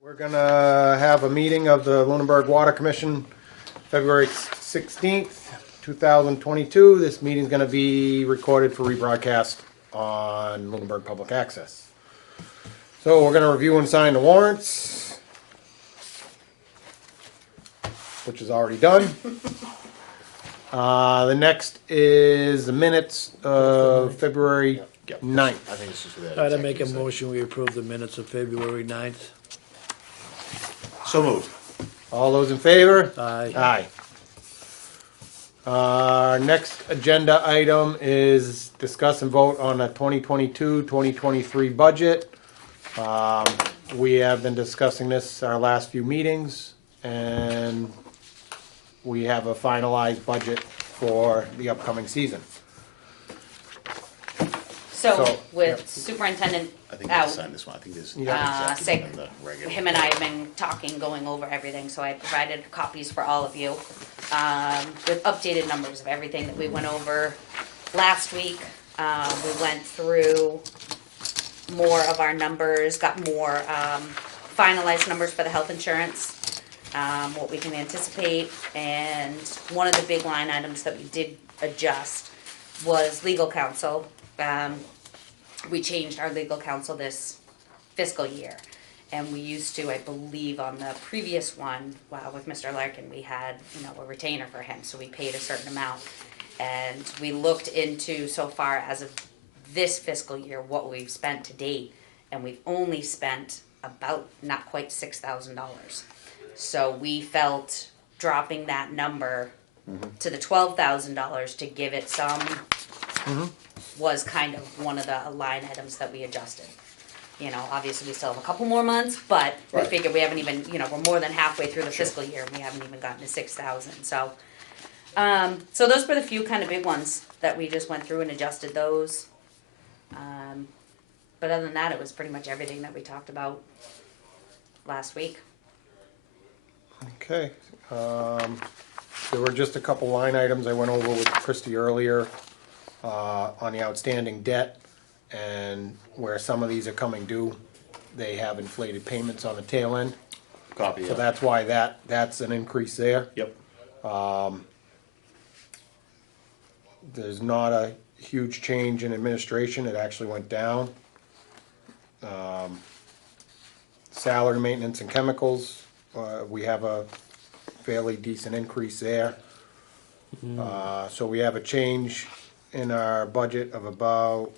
We're gonna have a meeting of the Lunenburg Water Commission, February 16th, 2022. This meeting's gonna be recorded for rebroadcast on Lunenburg Public Access. So we're gonna review and sign the warrants, which is already done. The next is the minutes of February 9th. I think it's just for that. I'd make a executive session. motion, we approve the minutes of February 9th. So moved. All those in favor? Aye. Aye. Our next agenda item is discuss and vote on a 2022-2023 budget. We have been discussing this our last few meetings, and we have a finalized budget for the upcoming season. So So, with yep. Superintendent I think we have out, to sign this one. I think this. Yeah. sick, and the regular. him and I have been talking, going over everything, so I provided copies for all of you, with updated numbers of everything that we went over last week. We went through more of our numbers, got more, finalized numbers for the health insurance, what we can anticipate, and one of the big line items that we did adjust was legal counsel. We changed our legal counsel this fiscal year. And we used to, I believe, on the previous one, with Mr. Larkin, we had, a retainer for him, so we paid a certain amount. And we looked into, so far as of this fiscal year, what we've spent to date, and we've only spent about, not quite $6,000. So we felt dropping that number to the $12,000 to give it some, was kind of one of the line items that we adjusted. Obviously we still have a couple more months, but we Right. figured we haven't even, we're more than halfway through the fiscal year and we haven't even gotten to 6,000. So, so those were the few kind of big ones that we just went through and adjusted those. But other than that, it was pretty much everything that we talked about last week. Okay, there were just a couple line items I went over with Christie earlier, on the outstanding debt, and where some of these are coming due, they have inflated payments on the tail end, Copy. so that's why that's an increase there. Yep. There's not a huge change in administration, it actually went down. Salary, maintenance, and chemicals, we have a fairly decent increase there. So we have a change in our budget of about,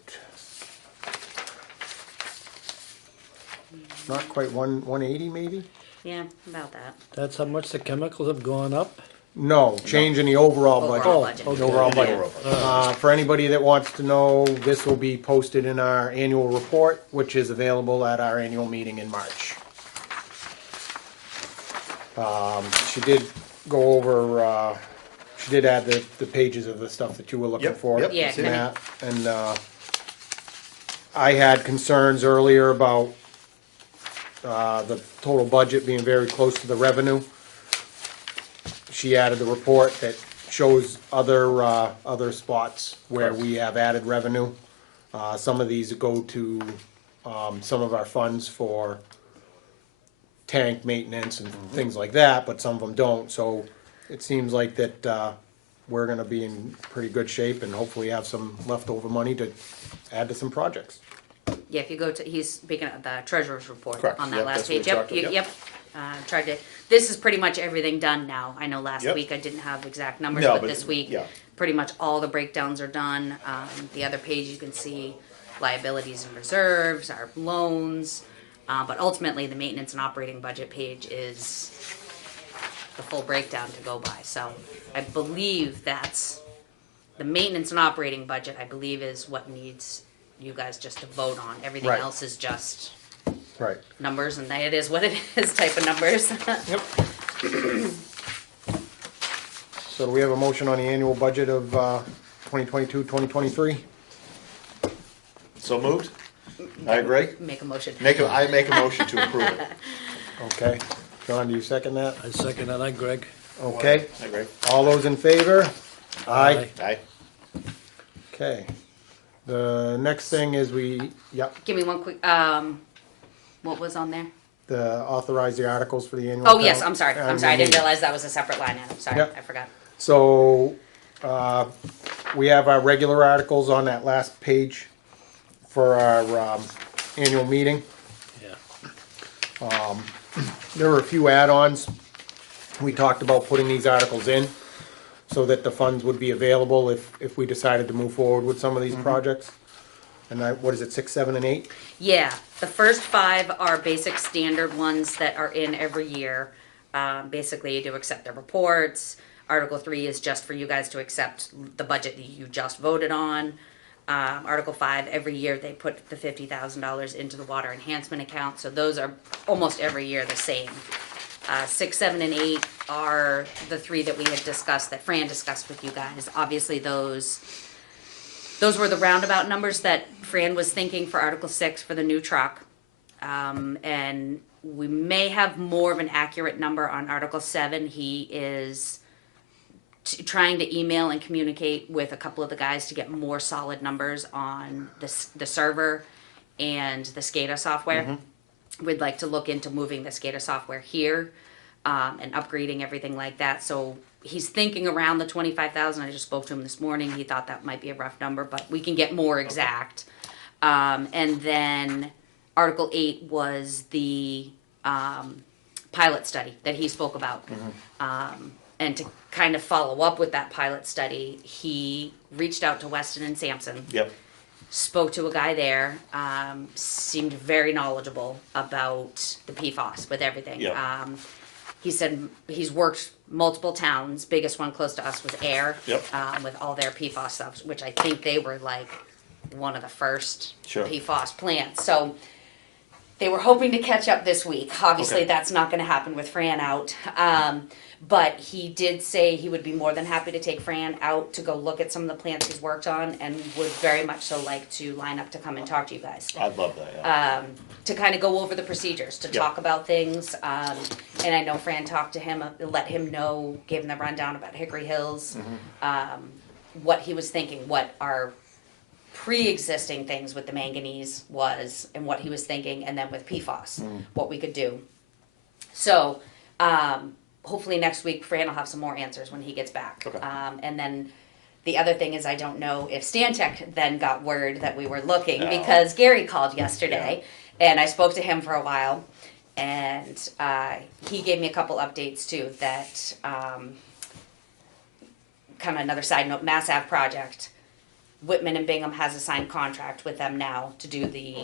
not quite 180 maybe? Yeah, about that. That's how much the chemicals have gone up? No, change in the overall budget. Overall budget. okay. The overall In the budget. overall budget. For anybody that wants to know, this will be posted in our annual report, which is available at our annual meeting in March. She did go over, she did add the pages of the stuff that you were looking Yep, for. yep, Yeah, in that. And I had concerns earlier about the total budget being very close to the revenue. She added the report that shows other spots where we have added revenue. Some of these go to some of our funds for tank maintenance and things like that, but some of them don't. So it seems like that we're gonna be in pretty good shape and hopefully have some leftover money to add to some projects. Yeah, if you go to, he's speaking of the treasurer's report Correct. on that Yep, last that's what page. we Yep, talked about. yep. Tried to, this is pretty much everything done now. I know last Yep. week I didn't have exact numbers, No, but but this week, yeah. pretty much all the breakdowns are done. The other page you can see liabilities and reserves, our loans. But ultimately, the maintenance and operating budget page is the full breakdown to go by. So I believe that's, the maintenance and operating budget, I believe, is what needs you guys just to vote on. Everything Right. else is just Right. numbers, and it is what it is type of numbers. Yep. So do we have a motion on the annual budget of 2022, 2023? So moved. I agree. Make a motion. I make a motion to approve it. Okay. John, do you second that? I second that, I, Greg. Okay. I agree. All those in favor? Aye. Aye. Okay. The next thing is yep, Give me one quick, what was on there? authorize the articles for the annual. Oh, yes, town- I'm sorry, annual I didn't meeting. realize that was a separate line item, sorry, Yep. I forgot. So, we have our regular articles on that last page for our, annual meeting. Yeah. There were a few add-ons. We talked about putting these articles in so that the funds would be available if we decided to move forward with some of these projects. And what is it, 6, 7, and 8? Yeah, the first 5 are basic standard ones that are in every year. Basically, to accept the reports. Article 3 is just for you guys to accept the budget that you just voted on. Article 5, every year they put the $50,000 into the water enhancement account, so those are almost every year the same. 6, 7, and 8 are the 3 that we had discussed, that Fran discussed with you guys. Obviously, those were the roundabout numbers that Fran was thinking for Article 6 for the new truck. And we may have more of an accurate number on Article 7. He is trying to email and communicate with a couple of the guys to get more solid numbers on the server and the SCADA software. We'd like to look into moving the SCADA software here and upgrading everything like that. So he's thinking around the 25,000. I just spoke to him this morning. He thought that might be a rough number, but we can get more exact. And then Article 8 was the pilot study that he spoke about. And to kind of follow up with that pilot study, he reached out to Weston and Sampson, Yep. spoke to a guy there, seemed very knowledgeable about the PFAS with everything. Yeah. He said he's worked multiple towns. Biggest one close to us was Air, Yep. with all their PFAS stuff, which I think they were like one of the first Sure. PFAS plants. So they were hoping to catch up this week. Obviously, Okay. that's not going to happen with Fran out. But he did say he would be more than happy to take Fran out to go look at some of the plants he's worked on, and would very much so like to line up to come and talk to you guys. I'd love that, yeah. To kind of go over the procedures, to Yeah. talk about things. And I know Fran talked to him, let him know, gave him the rundown about Hickory Hills, what he was thinking, what our pre-existing things with the manganese was, and what he was thinking, and then with PFAS, what we could do. So, hopefully next week Fran will have some more answers when he gets back. Okay. And then the other thing is, I don't know if Stantec then got word that we were looking, No. because Gary called yesterday, and I spoke to him for a while, and he gave me a couple updates too, that kind of another side note, Mass Ave project, Whitman and Bingham has a signed contract with them now to do the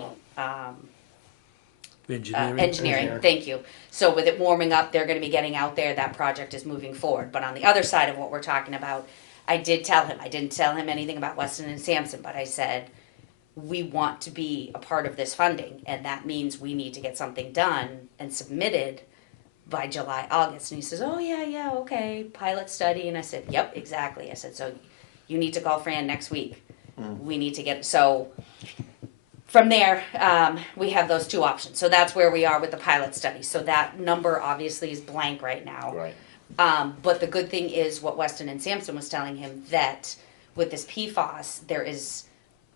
Engineering. Engineering. thank you. So with it warming up, they're gonna be getting out there, that project is moving forward. But on the other side of what we're talking about, I did tell him, I didn't tell him anything about Weston and Sampson, but I said, we want to be a part of this funding, and that means we need to get something done and submitted by July, August. And he says, oh, yeah, okay, pilot study. And I said, yep, exactly. I said, so you need to call Fran next week. We need to get, so from there, we have those 2 options. So that's where we are with the pilot study. So that number obviously is blank right now. Right. But the good thing is what Weston and Sampson was telling him, that with this PFAS, there is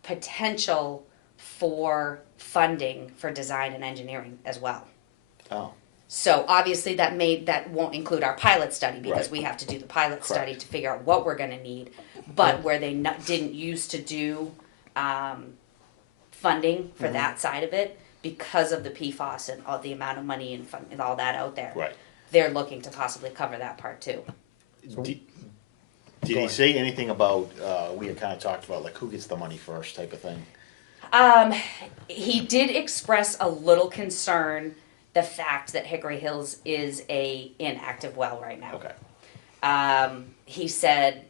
potential for funding for design and engineering as well. Oh, So obviously that won't include our pilot study, because Right. we have to do the pilot study Correct. to figure out what we're gonna need. But where they didn't used to do funding for that side of it, because of the PFAS and all the amount of money and all that out there. right. They're looking to possibly cover that part too. Did he say anything about, we had kind of talked about, like, who gets the money first type of thing? He did express a little concern, the fact that Hickory Hills is a inactive well right now. Okay. He said,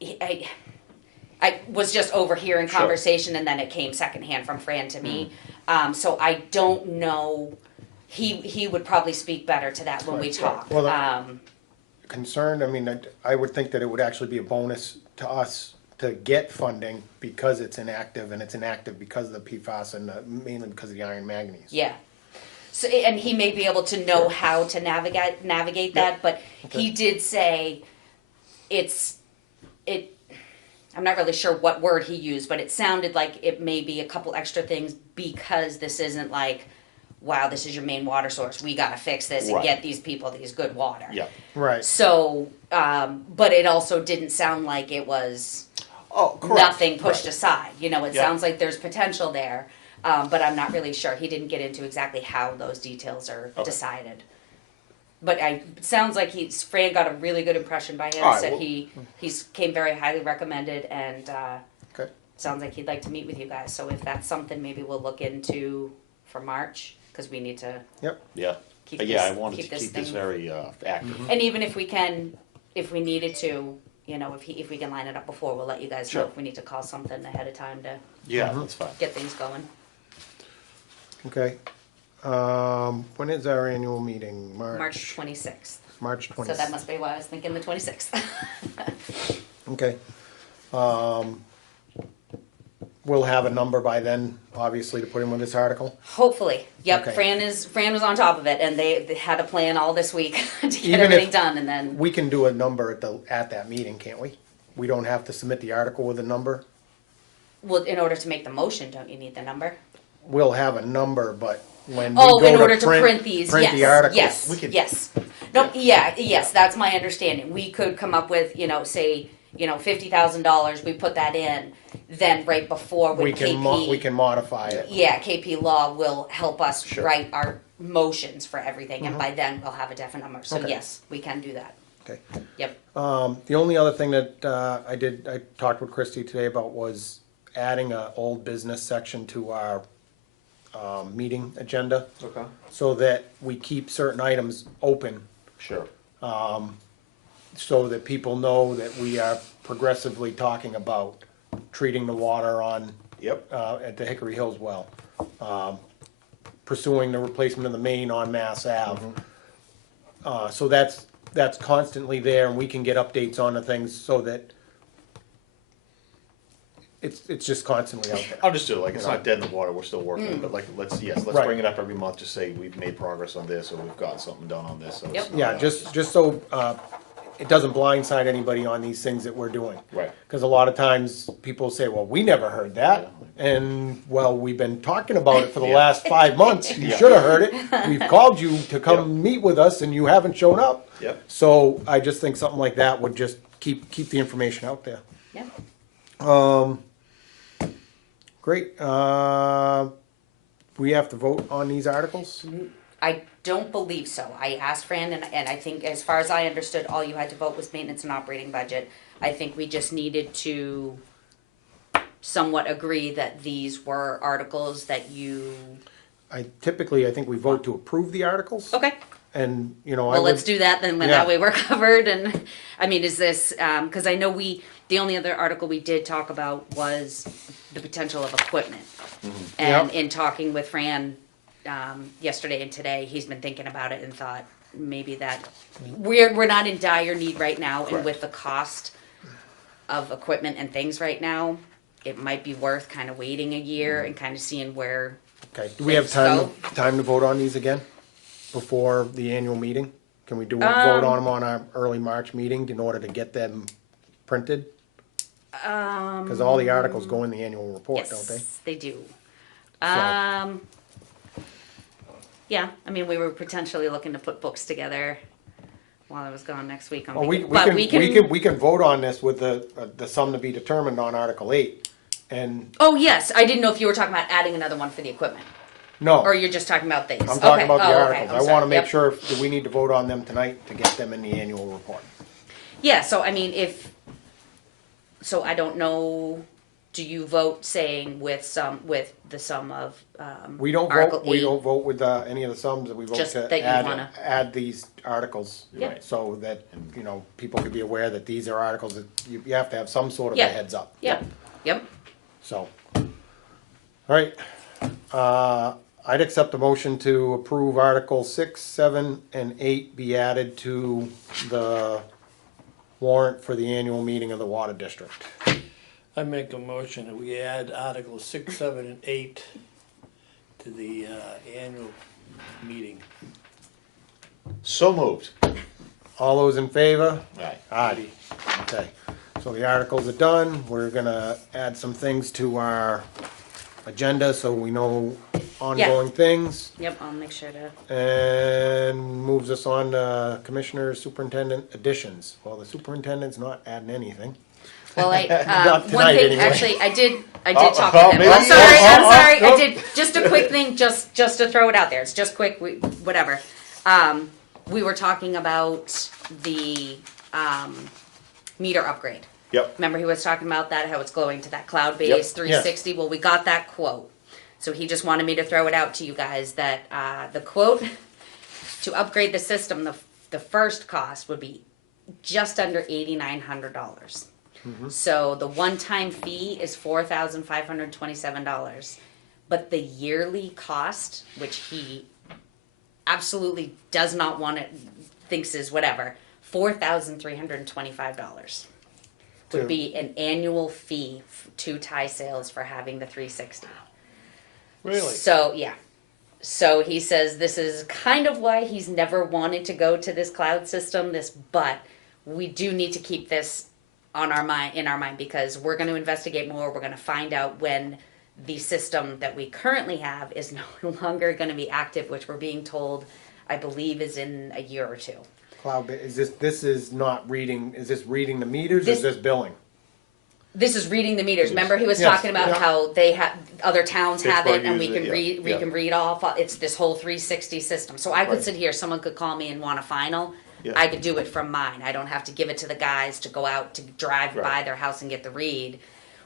I was just overhearing Sure. conversation, and then it came secondhand from Fran to me. So I don't know. He would probably speak better to that when we talk. Well, concerned, I mean, I would think that it would actually be a bonus to us to get funding because it's inactive, and it's inactive because of the PFAS and mainly because of the iron manganese. Yeah. So, and he may be able to know how to navigate that, but he did say I'm not really sure what word he used, but it sounded like it may be a couple extra things, because this isn't like wow, this is your main water source, we gotta fix this and Right. get these people these good water. Yeah. Right. So, but it also didn't sound like it was Oh, correct. nothing pushed Right. aside. You know, it Yeah. sounds like there's potential there, but I'm not really sure. He didn't get into exactly how those details are Okay. decided. But it sounds like Fran got a really good impression by him. All right, Said well- he's came very highly recommended, and Okay. sounds like he'd like to meet with you guys. So if that's something, maybe we'll look into for March, because we need to Yep. Yeah. keep But this, yeah, I wanted keep to this keep thing. this very active. And even if we can, if we needed to, you know, if we can line it up before, we'll let you guys know Sure. if we need to call something ahead of time to Yeah, that's fine. get things going. Okay. When is our annual meeting? March 26th. March So 20th. that must be why I was thinking the 26th. Okay. We'll have a number by then, obviously, to put in with this article. Hopefully. Yep. Okay. Fran was on top of it, and they had a plan all this week to get Even everything if- done, and then We can do a number at that meeting, can't we? We don't have to submit the article with a number. well, in order to make the motion, don't you need the number? We'll have a number, but when we Oh, go in order to to print these, print yes, the articles, yes, we could- yes. No, yes, that's my understanding. We could come up with, you know, say, you know, $50,000. We put that in, then right before with we can KP, we can modify it. yeah, KP Law will help us Sure. write our motions for everything, and by then we'll have a definite number. So Mm-hmm. Okay. yes, we can do that. Okay. Yep. The only other thing that I talked with Christy today about was adding a old business section to our meeting agenda, Okay. so that we keep certain items open, Sure. so that people know that we are progressively talking about treating the water on Yep. at the Hickory Hills well, pursuing the replacement of the main on Mass Ave. So that's constantly there, and we can get updates on the things so that it's just constantly out there. Understood, like, it's not dead in the water, we're still working, but like, let's Right. bring it up every month, just say we've made progress on this, or we've gotten something done on this, so it's Yep. not, Yeah, just so it doesn't blindside anybody on these things that we're doing. Right. Because a lot of times people say, well, we never heard that. And, well, we've been talking about it for the Yeah. last 5 months. You Yeah. should have heard it. We've called you to come Yep. meet with us and you haven't shown up. Yep. So I just think something like that would just keep the information out there. Yep. Great. We have to vote on these articles? I don't believe so. I asked Fran, and I think as far as I understood, all you had to vote was maintenance and operating budget. I think we just needed to somewhat agree that these were articles that you. I think we vote to approve the articles. Okay. And, you know, I Well, would. let's do that then. When Yeah. that way we're covered. And I mean, is this because I know the only other article we did talk about was the potential of equipment. And Yep. in talking with Fran yesterday and today, he's been thinking about it and thought maybe that we're not in dire need right now, and Correct. with the cost of equipment and things right now, it might be worth kind of waiting a year and kind of seeing where. Okay, do we have time to vote on these again before the annual meeting? Can we vote on them on our early March meeting in order to get them printed? Because all the articles go in the annual report, don't they? Yes, they do. So- Yeah, I mean, we were potentially looking to put books together while I was gone next week. On Well, we vacation. can vote on this with the sum to be determined on Article 8. And, Oh yes, I didn't know if you were talking about adding another one for the equipment, no, or you're just talking about these. I'm talking Okay. about the Oh, okay. articles. I'm I sorry. want to make Yep. sure, do we need to vote on them tonight to get them in the annual report? Yeah, so I mean, so I don't know. Do you vote saying with the sum of We don't Article vote, we 8? don't vote with any of the sums, we vote Just to that you wanna- add these articles. Yep. So that, you know, people could be aware that these are articles that you have to have some sort of a Yeah. heads up. Yep. Yep. So, all right. I'd accept a motion to approve Article 6, 7, and 8 be added to the warrant for the annual meeting of the Water District. I make a motion that we add Articles 6, 7, and 8 to the annual meeting. So moved. All those in favor? Right. Aye. Okay, so the articles are done. We're gonna add some things to our agenda so we know ongoing things, Yep, I'll make sure to, and moves us on to Commissioner Superintendent additions. Well, the superintendent's not adding anything. well, Not one tonight, thing, anyway. actually, I did Oh, talk to him. maybe- I'm sorry, I nope. did, just a quick thing, just to throw it out there, it's just quick, whatever. We were talking about the, meter upgrade. Yep. Remember he was talking about that, how it's going to that Yep. cloud-based 360? Well, we got that quote. So he just wanted me to throw it out to you guys that the quote to upgrade the system, the first cost would be just under $8,900. So the one-time fee is $4,527. But the yearly cost, which he absolutely does not want it, thinks is whatever, $4,325 would To- be an annual fee to Tie Sales for having the 360. Really? So yeah. So he says this is kind of why he's never wanted to go to this cloud system. But we do need to keep this on our mind, because we're going to investigate more. We're going to find out when the system that we currently have is no longer going to be active, which we're being told, I believe, is in a year or two. Cloud, is this is not reading, is this reading the meters, or is This- this billing? This is reading the meters. Remember, he was Yes, talking about yeah. how they have other towns have Pittsburgh it, and we uses can it, read. yeah, We yeah. can read off. It's this whole 360 system. So I could Right. sit here. Someone could call me and want a final. Yeah. I could do it from mine. I don't have to give it to the guys to go out to drive Right. by their house and get the read.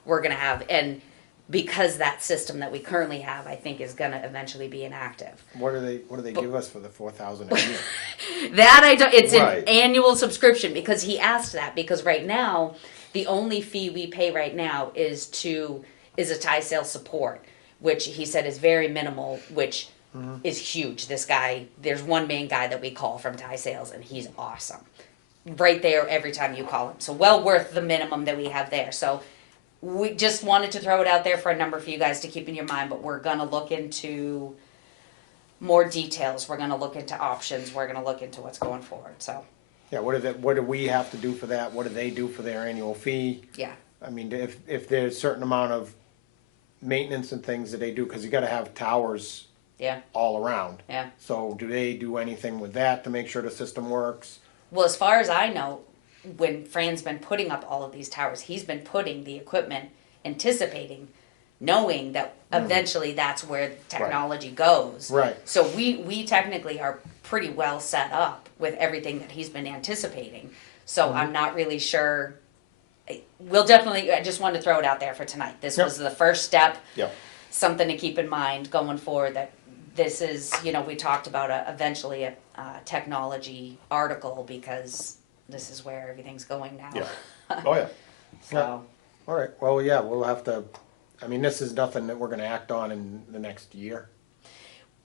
We're gonna have, and because that system that we currently have, I think, is gonna eventually be inactive. What do they give us for the 4,000 a year? That I don't. It's Right. an annual subscription, because he asked that, because right now the only fee we pay right now is a tie sale support, which he said is very minimal, which is huge. This guy, there's one main guy that we call from tie sales, and he's awesome. Right there every time you call him. So well worth the minimum that we have there. So we just wanted to throw it out there for a number for you guys to keep in your mind, but we're gonna look into more details. We're gonna look into options. We're gonna look into what's going forward. So Yeah, what do we have to do for that? What do they do for their annual fee? yeah, I mean, if there's a certain amount of maintenance and things that they do, because you gotta have towers yeah, all around. yeah. So do they do anything with that to make sure the system works? Well, as far as I know, when Fran's been putting up all of these towers, he's been putting the equipment, anticipating, knowing that eventually that's where technology goes. Right. So we technically are pretty well set up with everything that he's been anticipating. So I'm not really sure. We'll definitely, I just wanted to throw it out there for tonight. This Yep. was the first step, Yep. something to keep in mind going forward, that this is, we talked about eventually a technology article, because this is where everything's going now. Yeah. Oh, yeah. So, All right, well, yeah, we'll have to, I mean, this is nothing that we're gonna act on in the next year,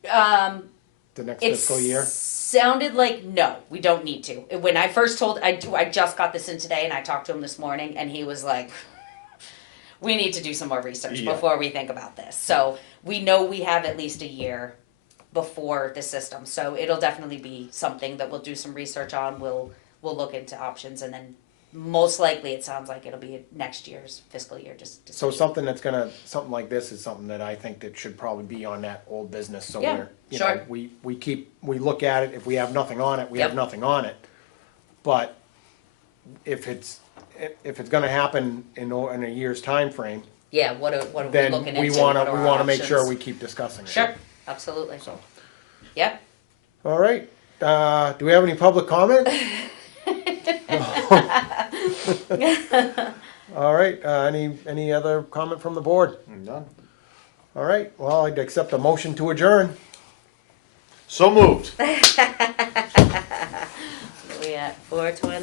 the next it fiscal year. sounded like no, we don't need to. When I first told, I just got this in today, and I talked to him this morning, and he was like, we need to do some more research Yeah. before we think about this. So we know we have at least a year before the system, so it'll definitely be something that we'll do some research on. We'll look into options, and then most likely it sounds like it'll be next year's fiscal year. Just So something something like this is something that I think that should probably be on that old business, so Yeah, we're, sure. we look at it, if we have nothing on it, we have Yep. nothing on it. But if it's gonna happen in a year's time frame, yeah, what are we then looking we into? wanna, What are we our wanna make sure options? we keep discussing it. Sure, absolutely. So, Yeah. all right, do we have any public comment? All right, any other comment from the board? Done. All right, well, I'd accept a motion to adjourn. So moved. We at 4:20.